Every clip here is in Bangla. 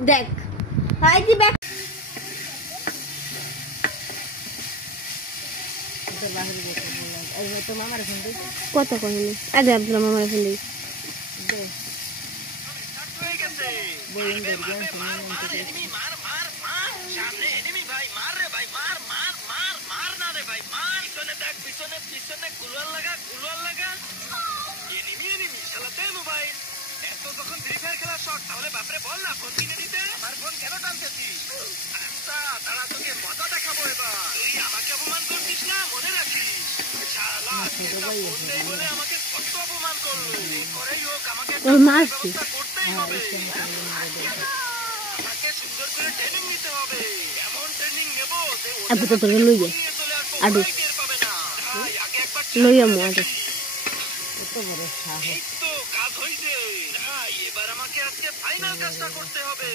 দেখ হাই দি ব্যাক তো বাহির গেছে এই তো মামার ফোন দিই কত কইনি আদে আব্দুল মামার ফোন দিই দে হয়ে গেছে বইন দে মার সামনে এনিমি ভাই মার রে ভাই মার না রে ভাই মার পিছনে দেখ পিছনে গুলাল লাগা এনিমি শালা দে মোবাইল এত যখন ফ্রি ফায়ার খেলা শট তাহলে বাপরে বল না ফোন কিনে দিতে আমার ফোন কেন টানতেছিস আচ্ছা তারা তোকে মজা দেখাবো এবার তুই আমাকে অপমান করছিস না মনে রাখিস শালা ফোন দেই বলে আমাকে কত অপমান করলো করেই হোক আমাকে মারছি করতেই হবে আমাকে সুন্দর করে ট্রেনিং নিতে হবে এমন ট্রেনিং নেব যে আবু তো তোরে লইয়া আডু আগে একবার লইয়া মো আডু কত বড় সাহস তো কাজ হইছে এবার আমাকে আজকে ফাইনাল কাজটা করতে হবে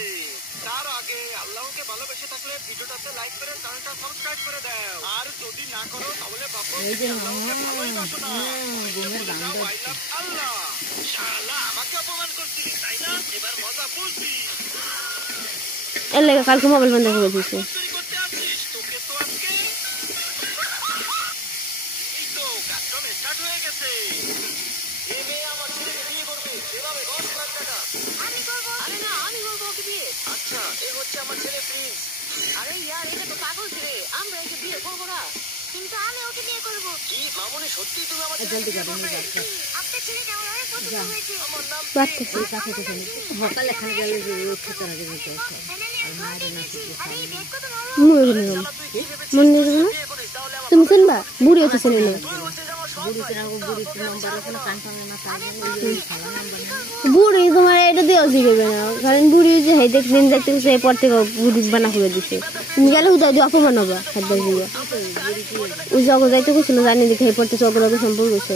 তার আগে আল্লাহকে ভালোবেসে থাকলে ভিডিওটাতে লাইক করে চ্যানেলটা সাবস্ক্রাইব করে দাও আর যদি না করো তাহলে বাপু এই যে ভালোবাসো না গুণের দাম দাও আল্লাহ শালা আমাকে অপমান করছিস তাই না এবার মজা বুঝবি এর লাগা কালকে মোবাইল বন্ধ করে দিয়েছে করতে আসিস তোকে তো আজকে এই তো কাজটা স্টার্ট হয়ে গেছে এই মেয়ে আমার ছেলেকে বিয়ে করবে এভাবে 10 লাখ টাকা আমি করব আরে না আমি বলবো ওকে বিয়ে আচ্ছা এই হচ্ছে আমার ছেলে প্রিন্স আরে यार এটা তো পাগল ছেলে আমরা একে বিয়ে করব না কিন্তু আমি ওকে বিয়ে করব কি মামুনি সত্যি তুমি আমার জলদি করো নি যাচ্ছে আপনার ছেলে কেমন অনেক পছন্দ হয়েছে আমার নাম বাচ্চা ছেলে কাছে তো সকালে এখানে গেলে যে খেতে লাগে বলতে আর মায়ের না আরে দেখো তো মন নেই না তুমি শুনবা বুড়ি হচ্ছে ছেলে না বুড়ি তোমার এটা দিয়ে শিখবে না কারণ বুড়ি যে হাই দেখলেন দেখতে সেই পর থেকে বুড়ি বানা করে দিছে তুমি গেলে উদয় দিয়ে অপমান হবা খাদ্য দিয়ে ওই জগৎ যাইতে গেছিল জানি দেখে এই পড়তে চক্রকে সম্পর্ক হয়েছে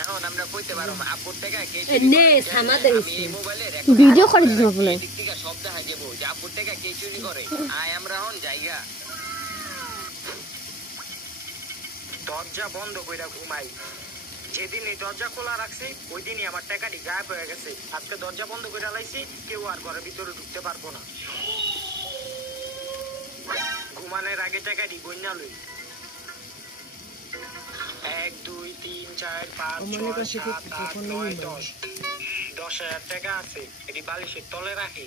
এখন আমরা কইতে পারো আপুর টাকা কে নে থামা দেই ভিডিও করে দিছ বলে টিকা সব দেখা দেব যে আপুর টাকা কে চুরি করে আয় আমরা হন জায়গা দরজা বন্ধ কইরা ঘুমাই যেদিন এই দরজা খোলা রাখছি ওই দিনই আমার টাকাটি গায়েব হয়ে গেছে আজকে দরজা বন্ধ কইরা লাইছি কেউ আর ঘরের ভিতরে ঢুকতে পারবো না ঘুমানোর আগে টাকাটি গইনা লই 1 2 3 4 5 6 7 8 9 10 10,000 টাকা আছে এটি বালিশের তলে রাখি